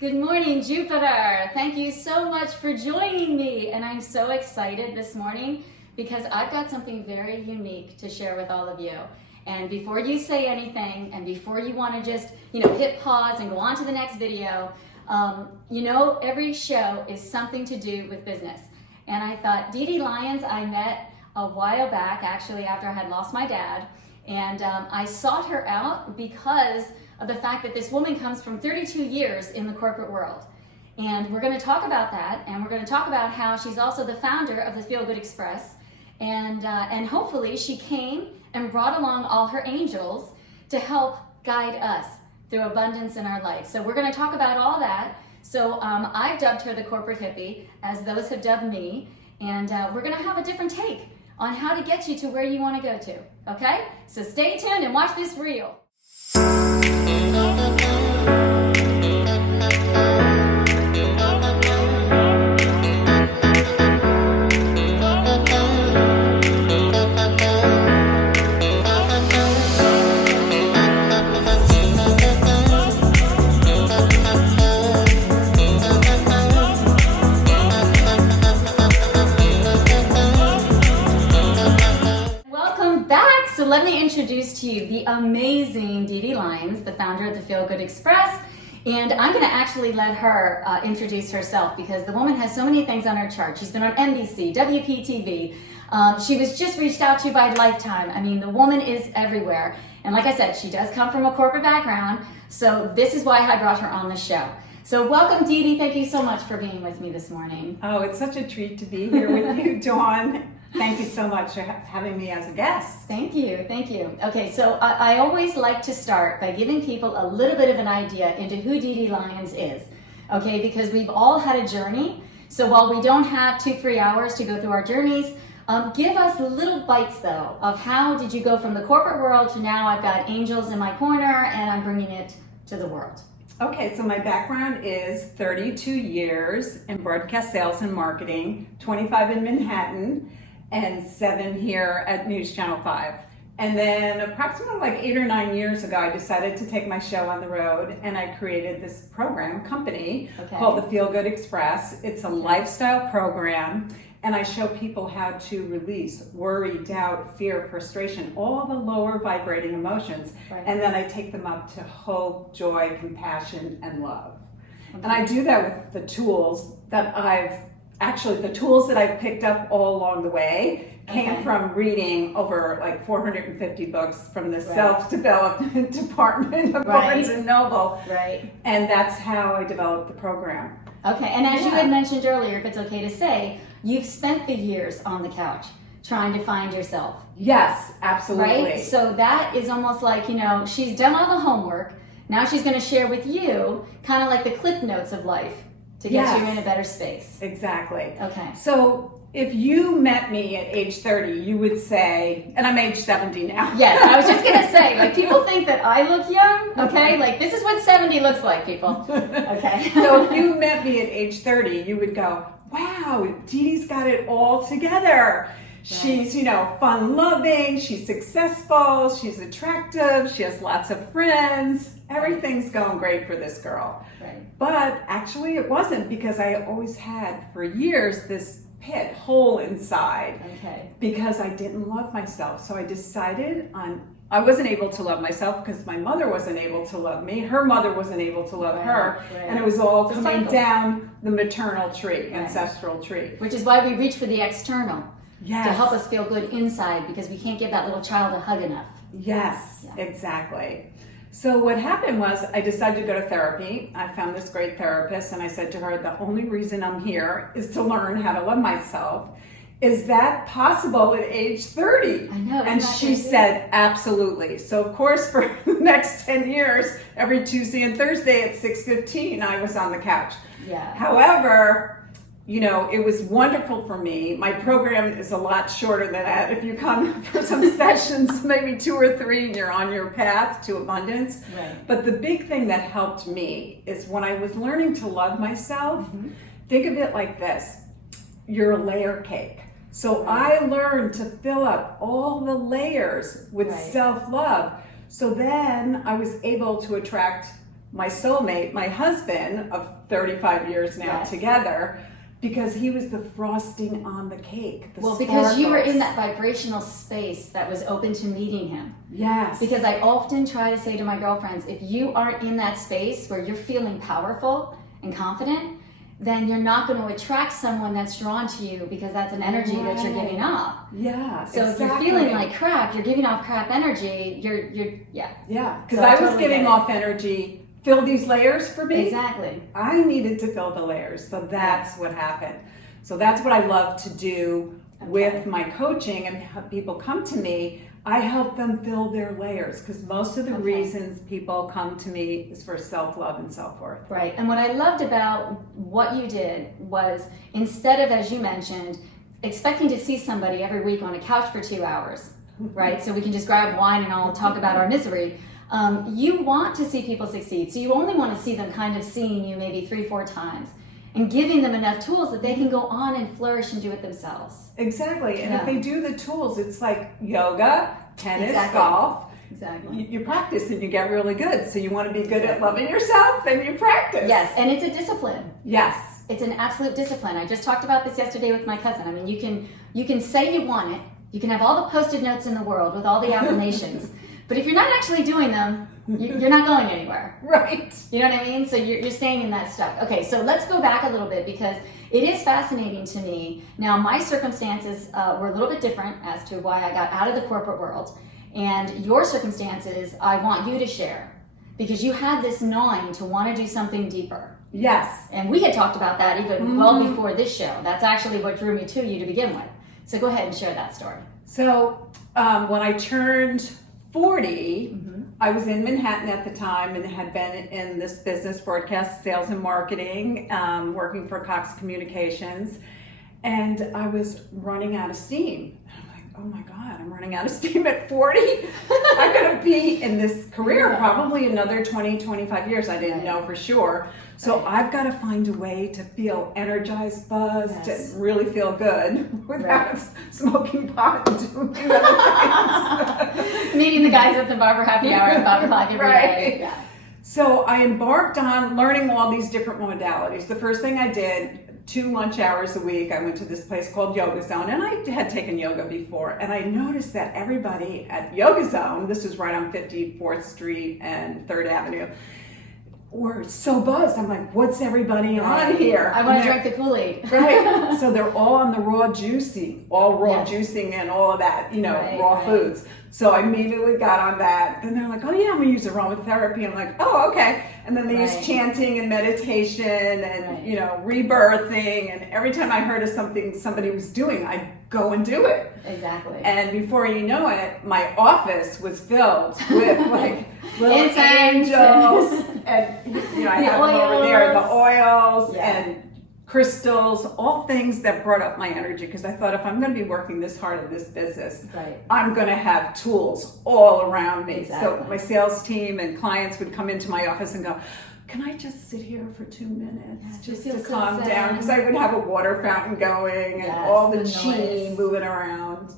Good morning, Jupiter. Thank you so much for joining me. And I'm so excited this morning because I've got something very unique to share with all of you. And before you say anything, and before you want to just, hit pause and go on to the next video, every show is something to do with business. And I thought Dede Lyons I met a while back, actually after I had lost my dad. And I sought her out because of the fact that this woman comes from 32 years in the corporate world. And we're going to talk about that, and we're going to talk about how she's also the founder of the Feel Good Express. And hopefully she came and brought along all her angels to help guide us through abundance in our life. So we're going to talk about all that. So I've dubbed her the corporate hippie, as those have dubbed me. And we're going to have a different take on how to get you to where you want to go to. Okay? So stay tuned and watch this reel. So let me introduce to you the amazing Dede Lyons, the founder of the Feel Good Express. And I'm going to actually let her introduce herself because the woman has so many things on her chart. She's been on NBC, WPTV. She was just reached out to by Lifetime. I mean, the woman is everywhere. And like I said, she does come from a corporate background. So this is why I brought her on the show. So welcome, Dede. Thank you so much for being with me this morning. Oh, it's such a treat to be here with you, Dawn. Thank you so much for having me as a guest. Thank you, thank you. Okay, so I always like to start by giving people a little bit of an idea into who Dede Lyons is, okay, because we've all had a journey. So while we don't have 2-3 hours to go through our journeys, give us little bites though of how did you go from the corporate world to now I've got angels in my corner and I'm bringing it to the world. Okay, so my background is 32 years in broadcast sales and marketing, 25 in Manhattan, and 7 here at News Channel 5. And then approximately like 8 or 9 years ago, I decided to take my show on the road and I created this company called the Feel Good Express. It's a lifestyle program and I show people how to release worry, doubt, fear, frustration, all the lower vibrating emotions. Right. And then I take them up to hope, joy, compassion, and love. Okay. And I do that with the tools that I've picked up all along the way came from reading over like 450 books from the self-development department of Barnes & Noble. Right. And that's how I developed the program. Okay, and as you had mentioned earlier, if it's okay to say, you've spent the years on the couch trying to find yourself. Yes, absolutely. Right? So that is almost like, she's done all the homework. Now she's going to share with you kind of like the cliff notes of life to get you in a better space. Exactly. Okay. So if you met me at age 30, you would say, and I'm age 70 now. Yes, I was just going to say, like people think that I look young, okay? Like this is what 70 looks like, people. Okay. So if you met me at age 30, you would go, wow, Dede's got it all together. Right. She's, fun-loving, she's successful, she's attractive, she has lots of friends. Everything's going great for this girl. Right. But actually it wasn't because I always had for years this hole inside because I didn't love myself. So I decided I wasn't able to love myself because my mother wasn't able to love me. Her mother wasn't able to love her. Right. And it was all coming down the maternal tree, ancestral tree. Which is why we reach for the external to help us feel good inside because we can't give that little child a hug enough. Yes, exactly. So what happened was I decided to go to therapy. I found this great therapist and I said to her, the only reason I'm here is to learn how to love myself. Is that possible at age 30? I know. And she said, absolutely. So of course, for the next 10 years, every Tuesday and Thursday at 6:15, I was on the couch. Yeah. However, it was wonderful for me. My program is a lot shorter than that. If you come for some sessions, maybe 2 or 3, and you're on your path to abundance. Right. But the big thing that helped me is when I was learning to love myself, think of it like this. You're a layer cake. So I learned to fill up all the layers with self-love. So then I was able to attract my soulmate, my husband of 35 years now Yes. together, because he was the frosting on the cake. The Well, because you were in sparkles. that vibrational space that was open to meeting him. Yes. Because I often try to say to my girlfriends, if you aren't in that space where you're feeling powerful and confident, then you're not going to attract someone that's drawn to you, because that's an energy that you're giving off. Yeah. So if you're feeling like crap, you're giving off crap energy, yeah. Yeah, because So I I was totally giving get it. off energy. Fill these layers for me. Exactly. I needed to fill the layers, so that's what happened. So that's what I love to do with my coaching, and have people come to me. I help them fill their layers, because most of the reasons people come to me is for self-love and self-worth. Right. And what I loved about what you did was, instead of, as you mentioned, expecting to see somebody every week on a couch for 2 hours, right? So we can just grab wine and all talk about our misery. You want to see people succeed. So you only want to see them kind of seeing you maybe 3-4 times and giving them enough tools that they can go on and flourish and do it themselves. Exactly. And Yeah. if they do the tools, it's like yoga, tennis, Exactly. golf. Exactly. You practice and you get really good. So you want to be good at loving yourself, then you practice. Yes, and it's a discipline. Yes. It's an absolute discipline. I just talked about this yesterday with my cousin. I mean, you can say you want it. You can have all the Post-it notes in the world with all the affirmations. But if you're not actually doing them, you're not going anywhere. Right. You know what I mean? So you're staying in that stuck. Okay, so let's go back a little bit, because it is fascinating to me. Now, my circumstances were a little bit different as to why I got out of the corporate world. And your circumstances, I want you to share, because you had this gnawing to want to do something deeper. Yes. And we had talked about that even well before this show. That's actually what drew me to you to begin with. So go ahead and share that story. So when I turned 40, I was in Manhattan at the time and had been in this business, broadcast sales and marketing, working for Cox Communications, and I was running out of steam. I'm like, oh my God, I'm running out of steam at 40. I'm going to be in this career probably another 20, 25 years. I didn't know for sure. So I've got to find a way to feel energized, buzzed, and really feel good without smoking pot and doing other things. Meeting the guys at the barber happy hour at 5 o'clock every day. Yeah. So I embarked on learning all these different modalities. The first thing I did, 2 lunch hours a week, I went to this place called Yoga Zone, and I had taken yoga before, and I noticed that everybody at Yoga Zone, this is right on 54th Street and 3rd Avenue, were so buzzed. I'm like, what's everybody on here? I want to drink the Kool-Aid. Right. So they're all on the raw juicing, all raw juicing and all of that, raw foods. So I immediately got on that. Then they're like, oh yeah, I'm gonna use aromatherapy. I'm like, oh, okay. And then they use chanting and meditation and, rebirthing. And every time I heard of something somebody was doing, I'd go and do it. Exactly. And before you know it, my office was filled with like little Incense angels and I have them over there, the oils and crystals, all things that brought up my energy, because I thought if I'm going to be working this hard in this business, I'm going to have tools all around me. So my sales team and clients would come into my office and go, can I just sit here for 2 minutes just to calm down? Because I would have a water fountain going and all the chi moving around.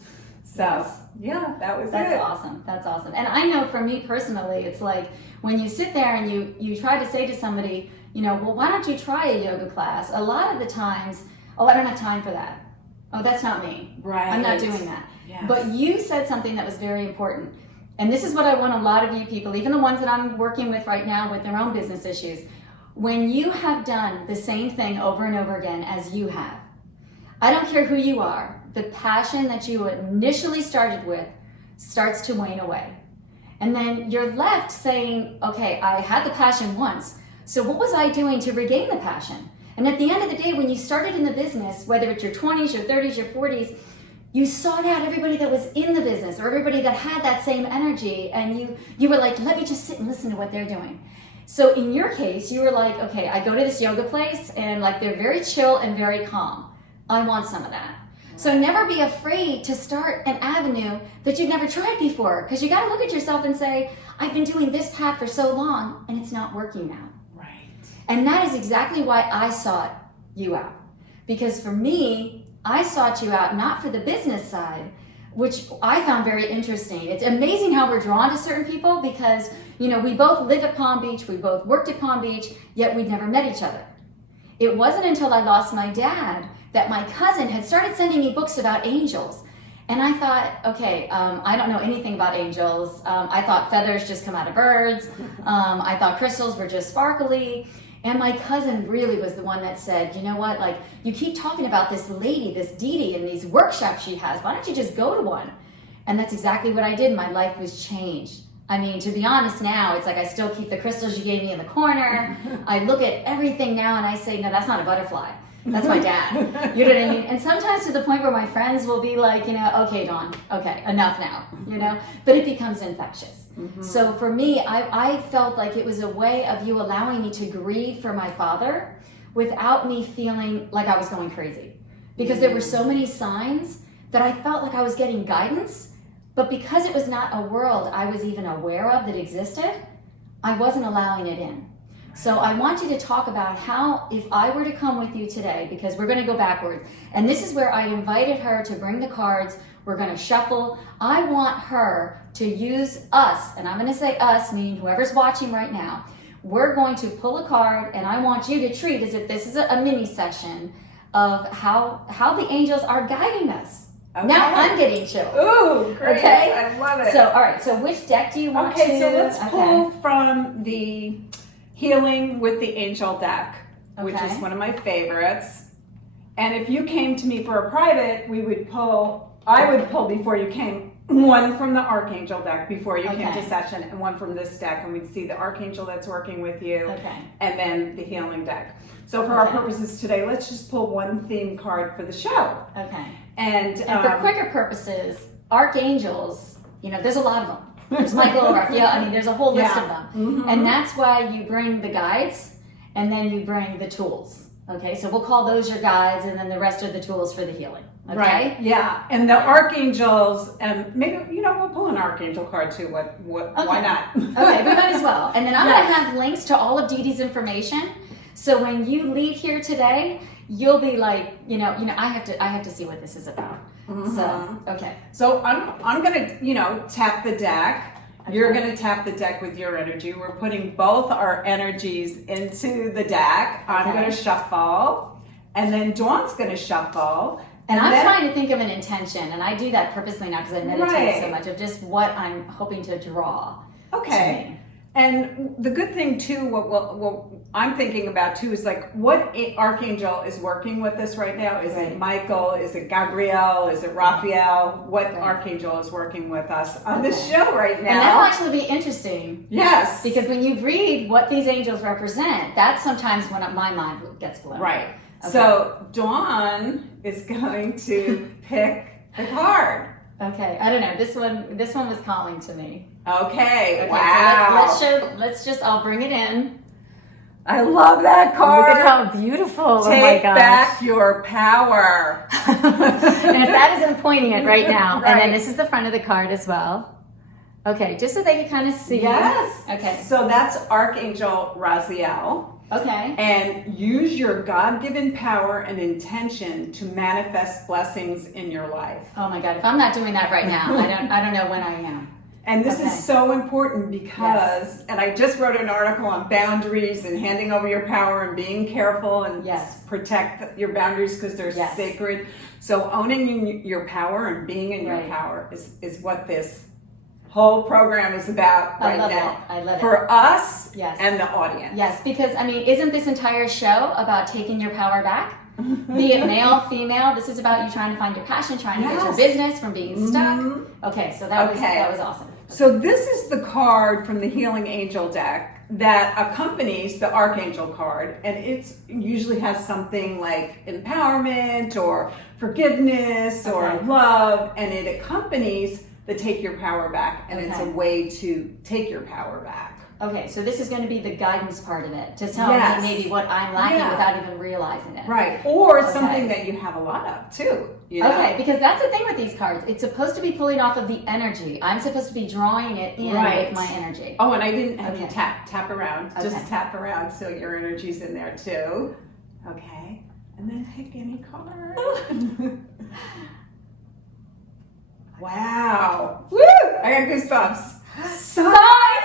So yeah, that was That's awesome. That's awesome. And I know for me personally, it's like when you sit there and you try to say to somebody, well, why don't you try a yoga class? A lot of the times, oh, I don't have time for that. Oh, that's not me. Right. I'm not doing that. Yes. But you said something that was very important. And this is what I want a lot of you people, even the ones that I'm working with right now with their own business issues. When you have done the same thing over and over again as you have, I don't care who you are, the passion that you initially started with starts to wane away. And then you're left saying, okay, I had the passion once, so what was I doing to regain the passion? And at the end of the day, when you started in the business, whether it's your 20s, your 30s, your 40s, you sought out everybody that was in the business or everybody that had that same energy, and you were like, let me just sit and listen to what they're doing. So in your case, you were like, okay, I go to this yoga place and like they're very chill and very calm. I want some of that. So never be afraid to start an avenue that you've never tried before, because you got to look at yourself and say, I've been doing this path for so long and it's not working now. Right. And that is exactly why I sought you out. Because for me, I sought you out not for the business side, which I found very interesting. It's amazing how we're drawn to certain people because, you know, we both live at Palm Beach, we both worked at Palm Beach, yet we'd never met each other. It wasn't until I lost my dad that my cousin had started sending me books about angels. And I thought, okay, I don't know anything about angels. I thought feathers just come out of birds. I thought crystals were just sparkly. And my cousin really was the one that said, you know what, like, you keep talking about this lady, this Dede, and these workshops she has. Why don't you just go to one? And that's exactly what I did. My life was changed. I mean, to be honest now, it's like I still keep the crystals you gave me in the corner. I look at everything now and I say, no, that's not a butterfly. That's my dad. You know what I mean? And sometimes to the point where my friends will be like, you know, okay, Dawn, okay, enough now, you know? But it becomes infectious. So for me, I felt like it was a way of you allowing me to grieve for my father without me feeling like I was going crazy. Because there were so many signs that I felt like I was getting guidance, but because it was not a world I was even aware of that existed, I wasn't allowing it in. So I want you to talk about how, if I were to come with you today, because we're going to go backwards, and this is where I invited her to bring the cards, we're going to shuffle. I want her to use us, and I'm going to say us, meaning whoever's watching right now. We're going to pull a card, and I want you to treat as if this is a mini session of how the angels are guiding us. Okay. Now I'm getting chills. Ooh, great. Okay? I love it. So, all right, so which deck do you want to? Okay, so let's pull from the Healing with the Angel deck, which is one of my favorites. And if you came to me for a private, I would pull before you came, one from the Archangel deck before you came to session, and one from this deck, and we'd see the Archangel that's working with you, and then the Healing deck. So for our purposes today, let's just pull one theme card for the show. Okay. And for quicker purposes, Archangels, you know, there's a lot of them. There's Michael, Raphael, I mean, there's a whole list of them. And that's why you bring the guides, and then you bring the tools. Okay, so we'll call those your guides, and then the rest are the tools for the healing. Okay? Right, yeah. And the Archangels, and maybe, you know, we'll pull an Archangel card too. Why not? Okay, we might as well. And then I'm going to have links to all of Dede's information. So when you leave here today, you'll be like, you know, I have to see what this is about. So, okay. So I'm going to, you know, tap the deck. Okay. You're going to tap the deck with your energy. We're putting both our energies into the deck. I'm going to shuffle, and then Dawn's going to shuffle. And I'm trying to think of an intention, and I do that purposely now because I meditate so much, of just what I'm hoping to draw. Okay. And the good thing too, what I'm thinking about too, is like, what Archangel is working with us right now? Is it Michael? Is it Gabriel? Is it Raphael? What Archangel is working with us on this show right now? And that'll actually be interesting. Yes. Because when you read what these angels represent, that's sometimes when my mind gets blown. Right. Okay. So Dawn is going to pick the card. Okay, I don't know. This one was calling to me. Okay. Wow. So I'll bring it in. I love that card. Look at how beautiful. Take back your power. And if that isn't pointing it right now. And then this is the front of the card as well. Okay, just so they can kind of see. Yes. Okay. So that's Archangel Raziel. Okay. And use your God-given power and intention to manifest blessings in your life. Oh my God! If I'm not doing that right now, I don't know when I am. And this is so important because, and I just wrote an article on boundaries and handing over your power and being careful and protect your boundaries because they're sacred. So owning your power and being in your power is what this whole program is about right now. I love it. For us and the audience. Yes, because I mean, isn't this entire show about taking your power back? Be it male, female, this is about you trying to find your passion, trying to get your business from being stuck. Okay, so that was awesome. So this is the card from the Healing Angel deck that accompanies the Archangel card, and it usually has something like empowerment or forgiveness or love, and it accompanies the Take Your Power Back, and it's a way to take your power back. Okay, so this is going to be the guidance part of it, to tell me maybe what I'm lacking without even realizing it. Right, or something that you have a lot of too. You know? Okay, because that's the thing with these cards. It's supposed to be pulling off of the energy. I'm supposed to be drawing it in with my energy. Oh, and I didn't have you tap around. Just tap around so your energy's in there too. Okay, and then pick any card. Wow. Woo! I got goosebumps. Signs!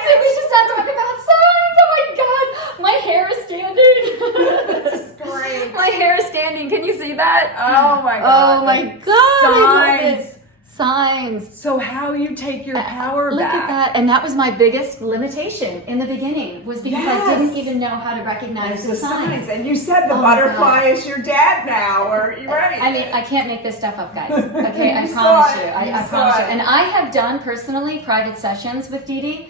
We should start talking about signs! Oh my god! My hair is standing! This is great. My hair is standing. Can you see that? Oh my God. Oh my god! I love Signs. it. Signs. So how you take your power Look back. at that. And that was my biggest limitation in the beginning, was because I Yes. didn't even know how to recognize the signs. And you said the Oh my butterfly God. is your dad now, or you're right. I mean, I can't make this stuff up, guys. Okay, I You promise saw you. it. I You promise saw you. it. And I have done personally private sessions with Dede.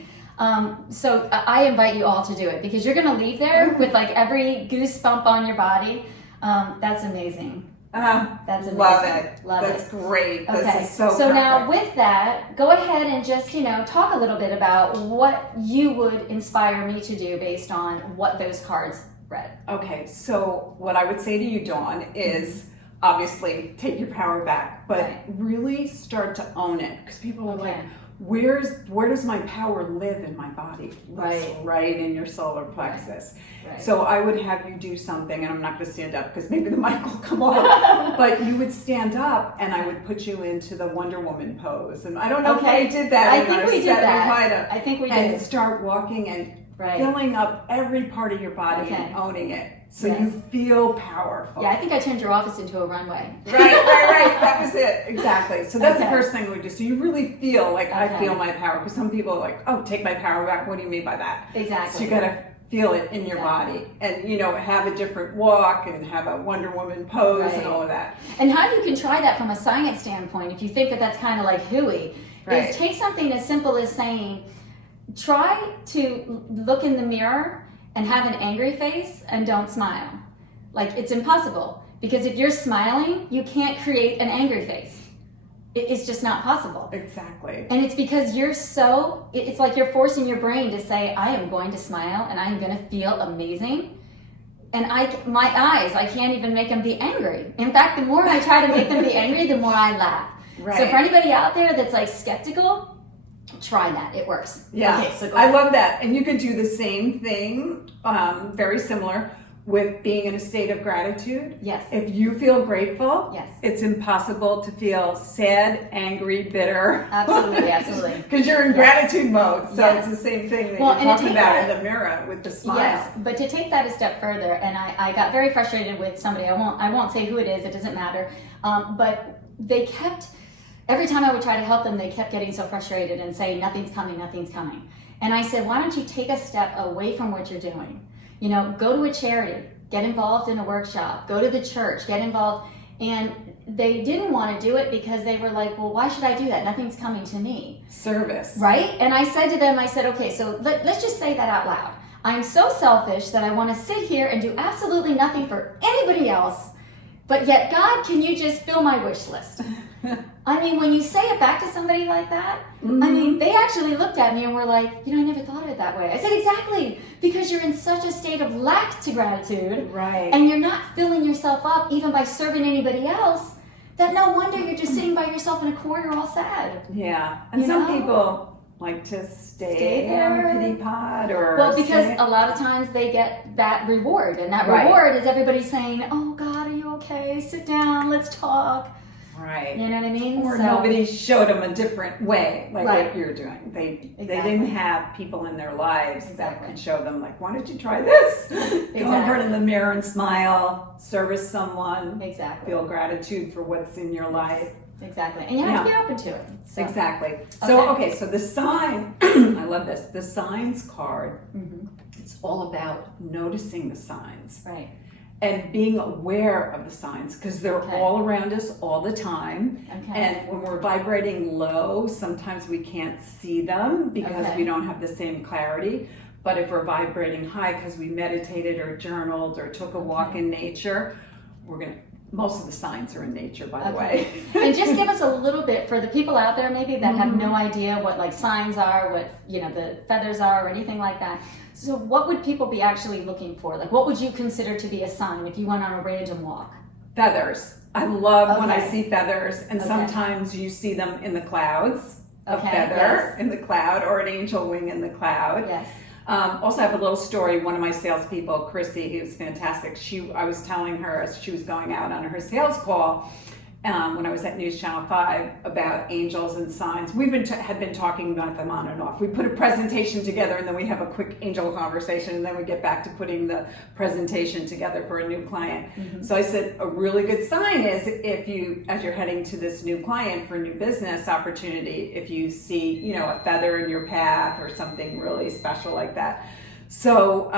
So I invite you all to do it, because you're going to leave there with like every goosebump on your body. That's amazing. That's amazing. Love it. Love That's it. great. Okay, This is so now perfect. with that, go ahead and just, talk a little bit about what you would inspire me to do based on what those cards read. Okay, so what I would say to you, Dawn, is obviously take your power back, but Right. really start to own it, because people are Okay. like, where does my power live in my body? It's Right. right in your solar plexus. Right. So I would have you do something, and I'm not going to stand up because maybe the mic will come off, but you would stand up and I would put you into the Wonder Woman pose. And I don't know Okay. if we did that. I in think our we did set. that. We might have. I think we And did. start walking and Right. filling up every part of your body and Okay. owning it. So Yes. you feel powerful. Yeah, I think I turned your office into a runway. Right. That was it. Exactly. So that's Okay. the first thing we do. So you really feel like I Okay. feel my power. Because some people are like, oh, take my power back. What do you mean by that? Exactly. So you got to feel it in your Exactly. body and, have a different walk and have a Wonder Woman pose Right. and all of that. And how you can try that from a science standpoint, if you think that that's kind of like hooey, Right. is take something as simple as saying, try to look in the mirror and have an angry face and don't smile. Like, it's impossible, because if you're smiling, you can't create an angry face. It's just not possible. Exactly. And it's because it's like you're forcing your brain to say, I am going to smile and I am going to feel amazing. And my eyes, I can't even make them be angry. In fact, the more I try to make them be angry, the more I laugh. Right. So for anybody out there that's like skeptical, try that. It works. Yeah, Okay, so go I ahead. love that. And you could do the same thing, very similar, with being in a state of gratitude. Yes. If you feel grateful, Yes. it's impossible to feel sad, angry, bitter. Absolutely, absolutely. Because you're in gratitude mode. So Yes. it's the same thing that Well, you're and to talking take about that- in the mirror with the smile. Yes, but to take that a step further, and I got very frustrated with somebody. I won't say who it is. It doesn't matter. But they kept, every time I would try to help them, they kept getting so frustrated and saying, nothing's coming, nothing's coming. And I said, why don't you take a step away from what you're doing? Go to a charity, get involved in a workshop, go to the church, get involved. And they didn't want to do it because they were like, well, why should I do that? Nothing's coming to me. Service. Right? And I said to them, okay, so let's just say that out loud. I'm so selfish that I want to sit here and do absolutely nothing for anybody else, but yet, God, can you just fill my wish list? I mean, when you say it back to somebody like that, I mean, they actually looked at me and were like, I never thought of it that way. I said, exactly, because you're in such a state of lack to gratitude, Right. and you're not filling yourself up even by serving anybody else, that no wonder you're just sitting by yourself in a corner all sad. Yeah. And You some know? people like to stay on there. a pity pod or Well, because stay- a lot of times they get that reward, and that Right. reward is everybody saying, oh God, are you okay? Sit down, let's talk. Right. You know what I mean? Or So- nobody showed them a different way, like Right. what you're doing. They Exactly. didn't have people in their lives that Exactly. could show them, like, why don't you try this? Go in Exactly. front of the mirror and smile, service someone, Exactly. feel gratitude for what's in your life. Exactly. And you have to Yeah. get open to it. So. Exactly. So, Okay. so the sign, I love this, the signs card, Mhm. it's all about noticing the signs Right. and being aware of the signs because they're Okay. all around us all the time. Okay. And when we're vibrating low, sometimes we can't see them because Okay. we don't have the same clarity. But if we're vibrating high because we meditated or journaled or took a walk in nature, most of the signs are in nature, by the way. And just give us a little bit for the people out there maybe that have Mm-hmm. no idea what like signs are, what the feathers are, or anything like that. So what would people be actually looking for? Like, what would you consider to be a sign if you went on a random walk? Feathers. I love when I Okay. see feathers, and Okay. sometimes you see them in the clouds. A Okay, feather yes. in the cloud or an angel wing in the cloud. Yes. Also, I have a little story. One of my salespeople, Chrissy, who's fantastic. I was telling her as she was going out on her sales call, when I was at News Channel 5 about angels and signs. We've had been talking about them on and off. We put a presentation together and then we have a quick angel conversation and then we get back to putting the presentation together for a new client. Mm-hmm. So I said a really good sign is if you, as you're heading to this new client for a new business opportunity, if you see, a feather in your path or something really special like that. So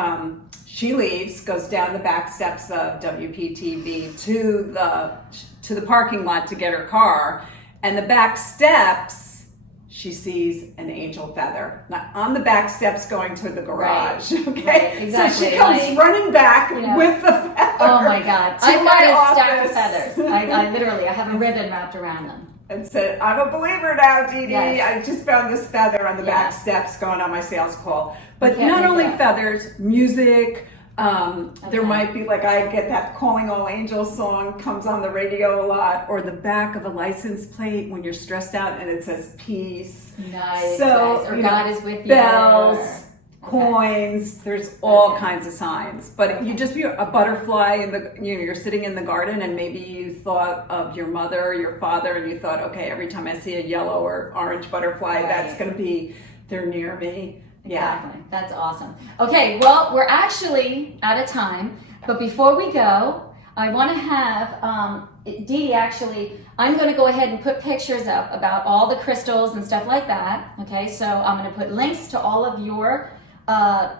she leaves, goes down the back steps of WPTV to the parking lot to get her car, and the back steps she sees an angel feather. Now, on the back steps going to the garage. Right. Okay, right. Exactly. So she comes running back with the feather. Oh my God! I've got a stack of office. feathers. I have a ribbon wrapped around them. And said, I'm a believer now, Dede. Yes. I just found this feather on the back Yes. steps going on my sales call. But can't not make only that. feathers, music. There Okay. might be, like, I get that Calling All Angels song comes on the radio a lot, or the back of a license plate when you're stressed out and it says peace. Nice. So, nice. Or God is with you. Bells, Okay. coins, there's all Okay. kinds of signs. But you just view a butterfly in the, you're sitting in the garden and maybe you thought of your mother or your father and you thought, okay, every time I see a yellow or orange butterfly, Right. that's going to be, they're near me. Yeah. Exactly. That's awesome. Okay, well, we're actually out of time, but before we go, I want to have Dede actually, I'm going to go ahead and put pictures up about all the crystals and stuff like that. Okay, so I'm going to put links to all of your,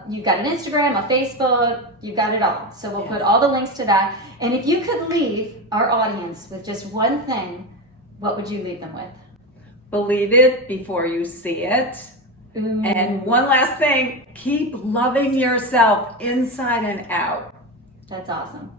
you've got an Instagram, a Facebook, you've got it all. So we'll put all the links to that. And if you could leave our audience with just one thing, what would you leave them with? Believe it before you see it. Ooh. And one last thing, keep loving yourself inside and out. That's awesome.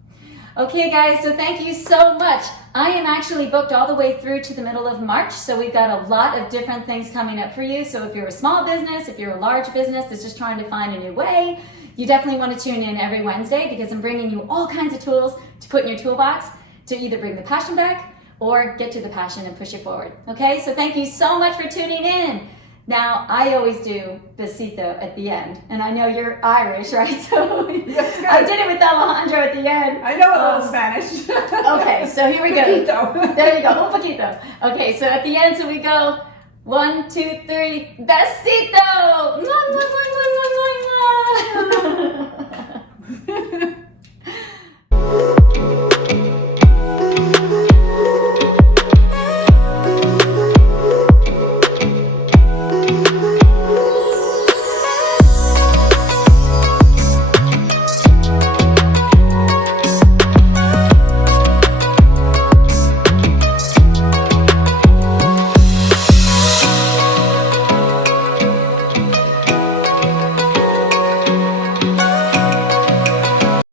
Okay, guys, so thank you so much. I am actually booked all the way through to the middle of March, so we've got a lot of different things coming up for you. So if you're a small business, if you're a large business that's just trying to find a new way, you definitely want to tune in every Wednesday because I'm bringing you all kinds of tools to put in your toolbox to either bring the passion back or get to the passion and push it forward. Okay, so thank you so much for tuning in. Now, I always do besito at the end, and I know you're Irish, right? So I did it with Alejandro at the end. I know a little Spanish. Okay, so here we go. Poquito. There you go, un poquito. Okay, so at the end, so we go 1, 2, 3, besito! Mwah, mwah, mwah, mwah, mwah, mwah.